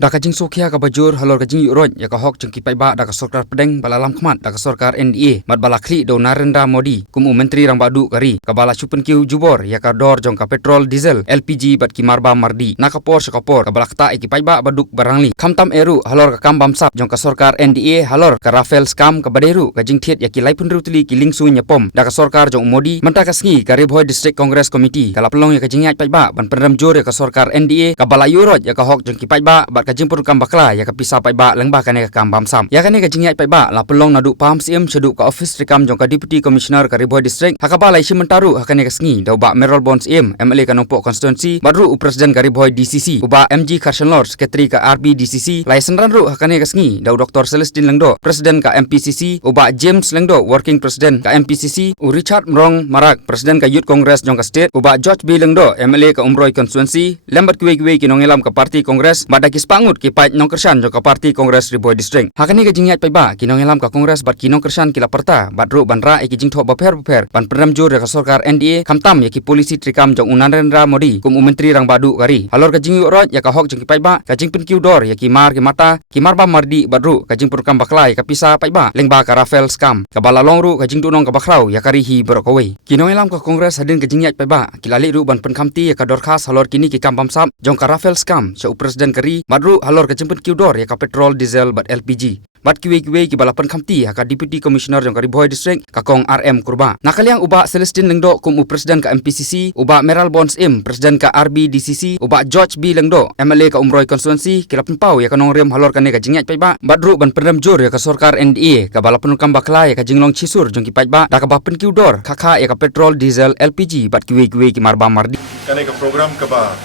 Daka jing sokia ka bajur halor ka jing uroj ya ka hok jeng kipai ba daka sorkar pedeng balalam khmat daka sorkar NDA mat balakli do Narendra Modi kumu menteri rang badu kari ka bala chupen kiu jubor ya ka dor jong ka petrol diesel LPG bat ki marba mardi nakapor sakapor ka balakta kipai ba baduk barangli khamtam eru halor ka kam bamsap jong ka sorkar NDA halor ka Rafael scam ka baderu ka jing thiet ya ki laipun rutli ki lingsu nyapom daka sorkar jong Modi menta ka sngi ka Ribhoi District Congress Committee kala pelong ya ka jing pai ba ban penram jor ya ka sorkar NDA ka bala uroj ya ka hok jong kipai ba kajing pur kam bakla ya ka pisa pai ba lengba kane ka kam bamsam ya kane ka jingyai pai ba la pelong nadu pam sim sedu ka office rekam jong ka deputy commissioner ka Ribhoi district hakaba lai simentaru hakane ka sngi dau ba Merol Bonds im MLA ka Nompo constituency badru president ka Ribhoi DCC uba MG Kharshanlor secretary ka RB DCC lai senran ru hakane ka sngi dau Dr Celestine Lengdo president ka MPCC uba James Lengdo working president ka MPCC u Richard Mrong Marak president ka Youth Congress jong ka state uba George B Lengdo MLA ka Umroi constituency lembat kuwe ki nongelam ka parti kongres badaki spangut ki pai nong kersan jong ka parti kongres Ribhoi district hakani ka jingyat pai ba ki nong elam ka kongres bat ki nong kersan ki la perta badru banra ki jing tho baper ban penram jor ka sorkar NDA khamtam ya ki polisi trikam jong Narendra Modi kum menteri rang badu kari halor ka jing uroj ya ka hok jong ki pai ba ka jing pen kiu dor ya ki mar ki mata ki marba mardi badru ka jing purkam baklai ka pisa pai ba lengba ka Rafael scam ka bala longru ka jing dunong ka baklau ya kari hi berokawei ki nong elam ka kongres hadin ka jingyat pai ba ki lali ru ban pen khamti ya ka dorkhas halor kini ki kam bamsap jong ka Rafael scam cha presiden kari badru halor ka jemput kiudor ya ka petrol diesel bat LPG bat kiwe ki balapan khamti ka deputy commissioner jong ka Ribhoi district ka kong RM kurba nakaliang uba Celestine Lengdo kum presiden ka MPCC uba Merol Bonds im presiden ka RB DCC uba George B Lengdo MLA ka Umroi constituency kilapan pau ya ka nong rem halor kane ka jingyat pai ba badru ban pendam jor ya ka sorkar NDA ka balapan kam bakla ya ka jinglong chisur jong ki pai ba da ka bapen kiudor kha ya ka petrol diesel LPG bat kiwe ki marba mardi kane ka program ka ba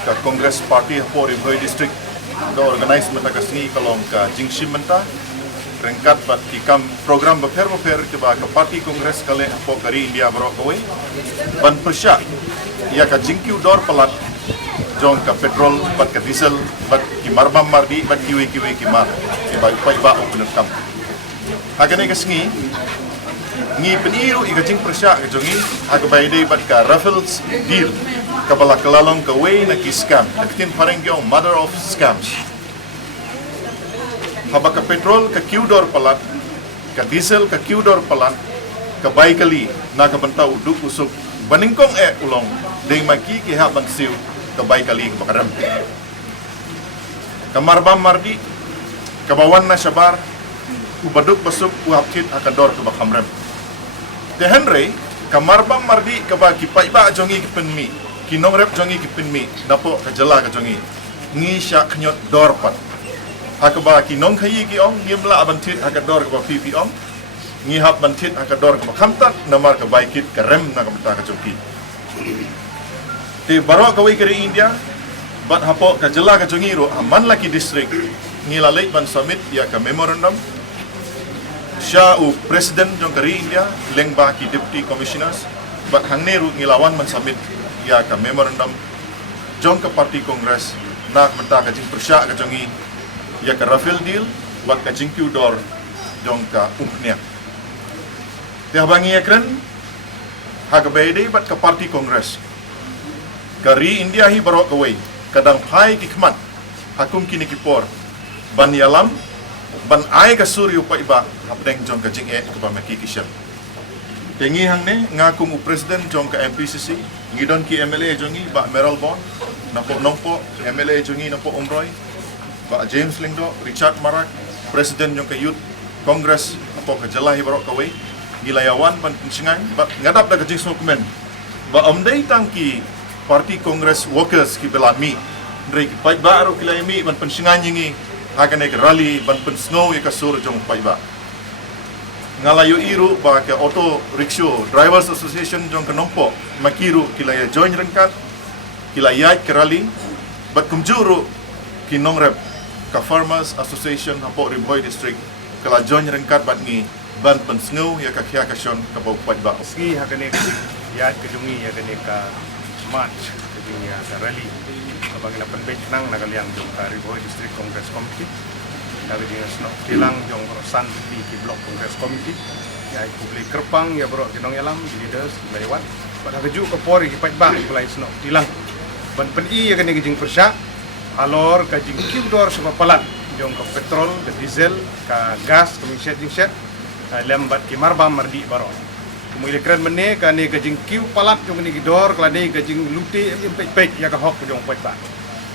ka Congress Party for Ribhoi district ka organize menta ka sngi kalong ka jingshim menta rengkat bat ikam program beper ke ba ka party Congress kale po kari India bro kowe ban persya ya ka jingkiu dor pelat jong ka petrol bat ka diesel bat ki marbam mardi bat kiwe ki mar ke ba pai ba open kam hagane ka sngi ngi peniru ika jing persya ka jongi aga bayde bat ka Raffles deal kabala kalalong ka way na ki scam nakitin parang yung mother of scams haba ka petrol ka kiudor palat ka diesel ka kiudor palat ka baikali na ka bantaw duk usuk baningkong ulong ding maki ki habang siu ka baikali ka bakaram ka marbam mardi ka bawan na syabar ubaduk basuk uhapkit akador ka bakamrem de Henry ka marbam mardi ka ba ki paiba jongi ki penmi kinong rep jongi kipinmi dapo kajala ka jongi ngi sya knyot dorpat hakaba kinong khayi ki ong ngimla abantit hakador ka pipi ong ngi hab bantit hakador ka khamtat namar ka baikit ka rem na ka mata ka jongi te baro ka wi kari India bat hapo kajala ka jongi ro aman laki district ngi lalai ban summit ya ka memorandum sya u president jong kari India lengba ki deputy commissioners bat hangneru ngi lawan man summit ya ka memorandum jong ka party congress nak menta ka jing persya ka jongi ya ka Rafael deal bat ka jing kiudor jong ka umpnia te habangi ekren ha ka bayde bat ka party congress kari India hi barok away kadang pai ki khmat hakum kini kipor ban yalam ban ai ka suryo pa iba hapdeng jong ka jing ka ba maki kisel tengi hang ne ngakum president jong ka MPCC ngidon ki MLA jongi ba Merol Bond Nompo MLA jongi Nompo Umroi ba James Lengdo Richard Marak president jong ka Youth Congress apo ka jalahi barok kawe gilayawan ban pensingan ba ngadap da ka jing dokumen ba omdai tangki party Congress workers ki belami ndre ki pai ba ro kilayami ban pensingan yingi hakane ka rally ban pen snow ya ka sur jong pai ba ngalayo iru ba ke auto rickshaw drivers association jong ka Nompo makiru kilaya join rengkat kilaya kerali bat kumjuru kinong rep ka farmers association hapo Ribhoi district kala join rengkat bat ngi ban pensngu ya ka khia ka shon ka bau pat ba ski hakane ya ke jungi ya kene ka march ke jungi ya ka rally abang la pen bench nang nagaliang jong ka Ribhoi district congress committee dari dinas no tilang jong rosan di blok Congress Committee ya publik kerpang ya bro kinong yalam leaders lewat pada keju ke pori pai ba kulai sno tilang ban pen I ya kene jing persya halor ka jingkiu dor sebab palat jong ka petrol ka diesel ka gas ka mingset lembat ki marbam mardi baro kemudian keren mene ka ne ka jingkiu palat jong ni dor kala ne ka jing lute pek ya ka hok jong pek ba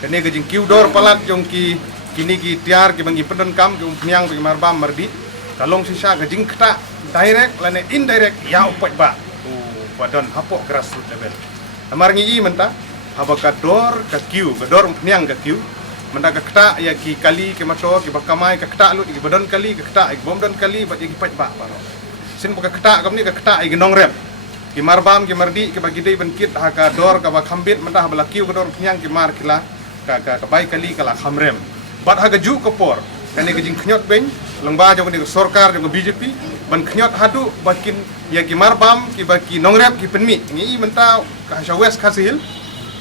ka ne ka jingkiu dor palat jong ki kini ki tiar ki bangi pendon kam ki umnyang ki marbam mardi kalong sisa ka jing kata direct lane indirect ya pek ba wadon hapok grassroots level amar ngi menta habaka dor ka kiu ka dor niang ka kiu menda ka kta ya ki kali ke mato ki bakamai ka kta lu ki badon kali ka kta ik bomdon kali ba ki pat ba paro sin ka kta kam ni ka kta ik nong rep ki marbam ki mardi ki bagi dei ben kit ha ka dor ka ba khambit menda habla kiu ka dor niang ki mar kila ka bai kali kala khamrem bat ha ga ju ko por kani ka jing khnyot ben lengba jong ni ka sarkar jong BJP ban khnyot hadu bakin ya ki marbam ki baki nong rep ki penmi ngi menta ka shawes khasil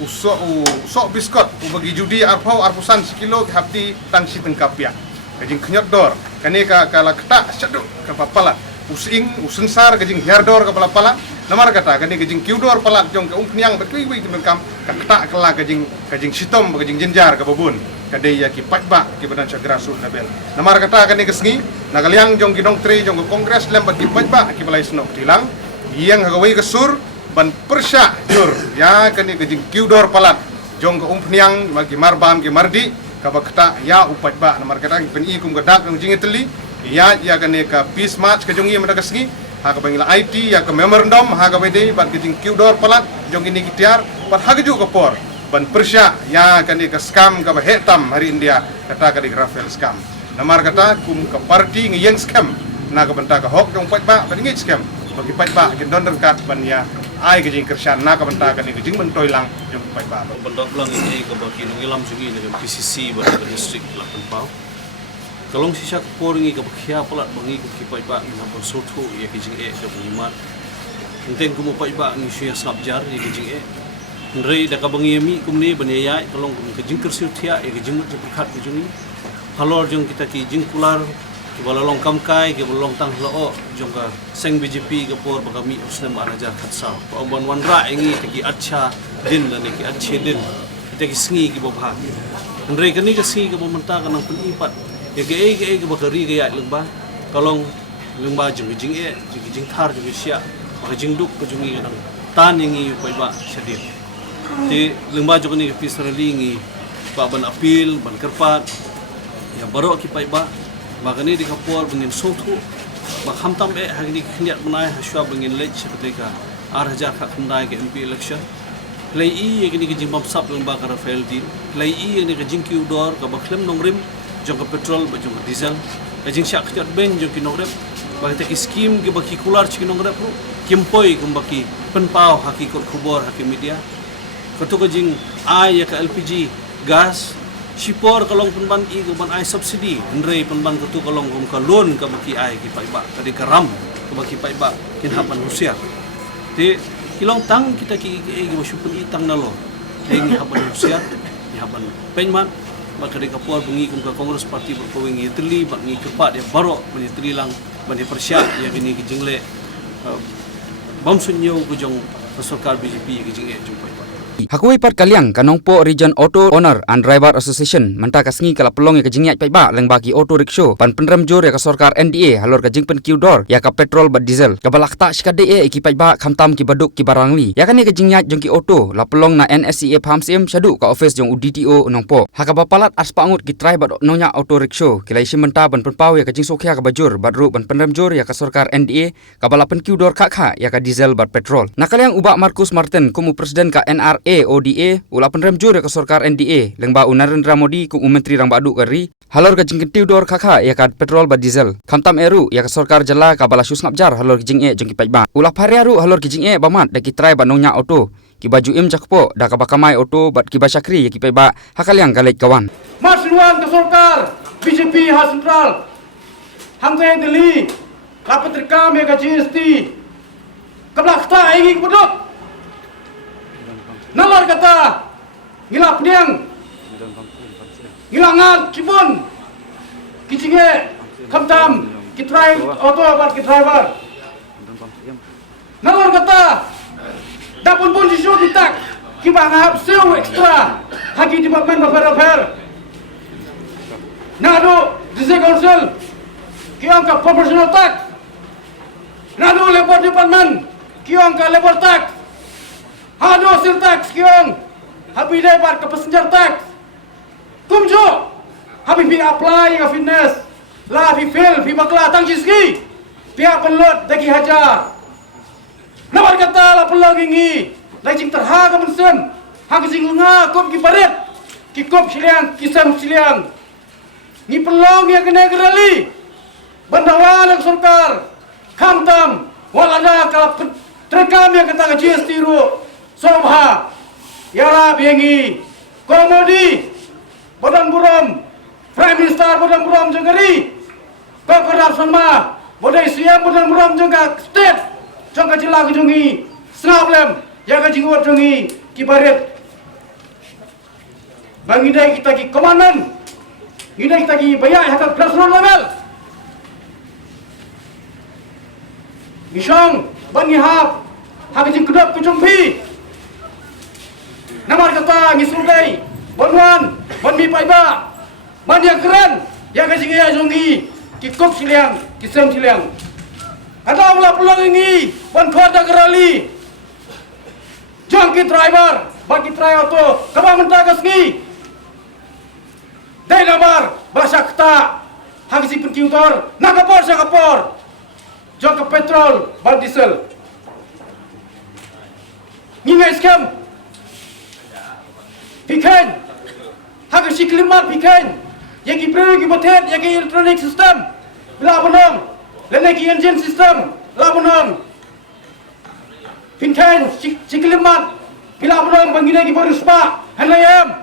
usok biskot bagi judi arpau arpusan sekilo habdi tangsi tengkapia kajing khnyot dor kani ka kala kta sadu ka papalat using usensar kajing hiardor ka palapala namar kata kani kajing kiudor palat jong ka umkniang betui wi timkam ka kta kala kajing sitom kajing jenjar ka babun kadai ya ki patba ki badan grassroots level namar kata kani kesngi nagaliang jong gidong tre jong kongres lembat ki patba ki balai senok tilang yang hagawai kesur ban persya jur ya kani kajing kiudor palat jong ka umpniang bagi marbam ki mardi ka bakta ya upat ba namar kata pen i kum gadak jong jing itali ya kani ka peace march ka jong i mada kasngi ha ka bangila IT ya ka memorandum ha ka bede ban kajing kiudor palat jong ini kitiar pat ha ju ka por ban persya ya kani ka scam ka hetam hari India kata ka di Rafael scam namar kata kum ka party ngi yang scam na ka banta ka hok jong pat ba ban ngi scam bagi pat ba ki don dekat ban ya ai ke jing kersan na ka banta ka ni jing mentoi lang jong pai ba benda lang ini ke baki ngilam sungi dengan PCC pada distrik Lapan Pau kalong sisa por ngi ka bakhia pelat bangi ku ki pai ba na pon soto ya ke jing ke pengimat enten ku mo pai ba ngi sia sabjar ya ke jing ndrei da ka bangi mi kumni baniya kalong ku jing kersiu thia ya ke jing mut perkhat ku jungi halor jong kita ki jing kular ki balalong kamkai ki balalong tang lo jong ka seng BJP ke por bagami usnem anajar khatsau pa ombon wanra ingi ki acha din la ni ki ache din kita ki sngi ki bobha ndrei kani ka sngi ki bomenta ka nang penipat ya ke bakari ke ya lengba kalong lengba jing jing thar jing sia ba jing duk ko jungi nang tan ingi pai ba shadir ti lengba jong ni pisrali ngi ba ban apil ban kerpat ya baro ki pai ba magani di kapor bengin sotu ba khamtam hagni khniat manai haswa bengin lech seperti ka 8000 ka khandai ke MP election lei i ye ni ke jimbam sap lengba ka Rafael din lei i ni ke jingkiu dor ka ba khlem nongrim jong ka petrol ba jong diesel ka jing syak khtiat ben jong ki nongrep ba te ki scheme ke ba ki kular chi nongrep ru kimpoi kum ba ki penpau haki kot khubor haki media katu ka jing ai ya ka LPG gas sipor kalong penban i ko ban ai subsidi ndrei penban katu kalong kum ka loan ka baki ai ki pai ba ka di karam ka baki pai ba kin hapan rusia ti kilong tang kita ki ki masupun itang nalo ngi hapan rusia ni hapan penman ba ka di kapor bungi kum ka kongres parti berkawing itli ba ngi kepat ya baro meni trilang bani persya ya kini ki jingle bam sunyo ku jong sarkar BJP ki jing jong pai Hakui pat kaliang kanongpo Region Auto Owner and Driver Association menta kasngi kala pelong ya kajingyat pai ba leng bagi auto rickshaw pan penrem jor ya ka sarkar NDA halor ka jingpen kiudor ya ka petrol ba diesel ka balakta skade ki pai ba khamtam ki baduk ki barangli ya kan ni kajingyat jong ki auto la pelong na NSCA phamsim shadu ka office jong UDTO nongpo haka bapalat aspangut ki try ba nonya auto rickshaw kilai simenta ban penpau ya ka jing sokhya ka bajur badru ban penrem jor ya ka sarkar NDA ka balapen kiudor kha ya ka diesel ba petrol nakaliang ubak Marcus Martin kumu presiden ka NRA ODA ulapan remjur ka sarkar NDA lengba Narendra Modi ku menteri rang badu kari halor ka jingketiu dor kha ya ka petrol ba diesel khamtam eru ya ka sarkar jala ka bala shus ngapjar halor ki jinge jong ki pai ba ulap hariaru halor ki jinge bamat da ki try ba nonya auto ki baju im jakpo da ka bakamai auto bat ki ba chakri ya ki pai ba hakaliang galek kawan Masruan ke sarkar BJP ha sentral hangzeng Delhi kapatrika mega GST kablak ta ingi bodok nalar kata ngilap niang ngilangan kibun kicinge khamtam kitrai auto abar kitrai nalar kata dapun pun sisu ditak Kita ngap sew ekstra hagi Department of Welfare. Nado District Council kiong ka proportional tax. Nado Labor Department kiong ka labor tax. Hado sales tax kiong habi lebar ka passenger tax. Kumjo habi pi apply ka fitness. La pi fail pi bakla tang jiski. Pihak penlut daki hajar. Nabar kata la pelang ingi. Lai jing terha ka mensem. Hang jing nga kom ki baret. Ki kop siliang kisam siliang. Ni pelang yang kena gerali. Bandawan yang sulkar. Kamtam. Walada kalau terekam yang kata GST ru. Sobha. Yara biengi. Komodi. Bodang buram. Prime Minister bodang buram jengari. Kau kerap sama. Bodai siam bodang buram jengka state. Jengka jela kejungi. Snablem. Yang kejingot jungi. Kibaret. Bangidai kita ki komandan. Ngidai kita ki bayak hakak grassroots level. Misong bangi hap. Hak jing kedap kejumpi. Namar kata ngisudai. Bonwan, bonmi paiba. Man yang keren. Yang kejing ya jungi. Ki kop siliang, ki sem siliang. Ada mula peluang ini. Bon kota gerali. Jangki driver, bagi try auto, kebang mentagas ni. Dai namar, bahasa kata, hak si penkiutor, nakapor sakapor. Jangka petrol, bar diesel. Ngingai scam. Pikan, hak si klimat pikan. Yang ibril ki botet, yang electronic system. Bila benang, lenaki engine system, la benang. Pinkan, si klimat, bila benang bangidai ki boruspa, hanayam.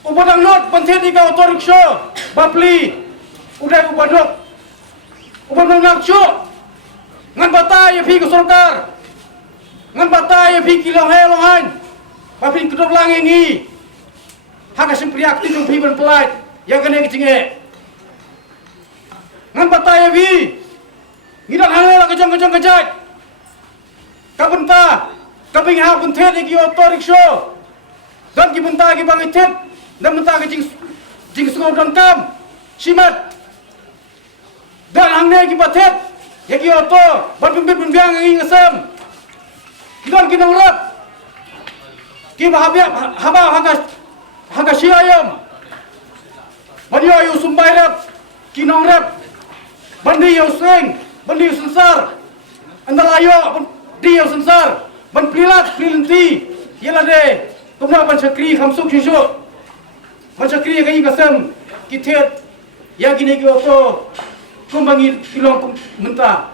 Ubadang not pantet di kau otoriksho, bapli, udai ubadok, ubadang nakcho, ngan batai ya pi ke sorkar, ngan batai ya pi kilong hai longan, bapli kedop langengi, hak asim priak ti pi berpelait, yang kena kecinge, ngan batai ya pi, ngidan hangai lah kejang kejat, kabenta, kabing hak pantet di otoriksho, dan kibenta ki bangitet. Dan mentah ke jing sengau dan kam simat dan hangne ki batet ya ki auto ban pimpin pembiang ngi ngesem kidan kinang rap ki bahabia haba haga siayam bani ayu sumbai rap kinong rap bandi yo seng bandi sensar andal ayo di yo sensar ban prilat prilenti yela de kumna ban sakri khamsuk shisho macam kriya kaya kasam kitet ya gini kyo to kumbangi kilong mentah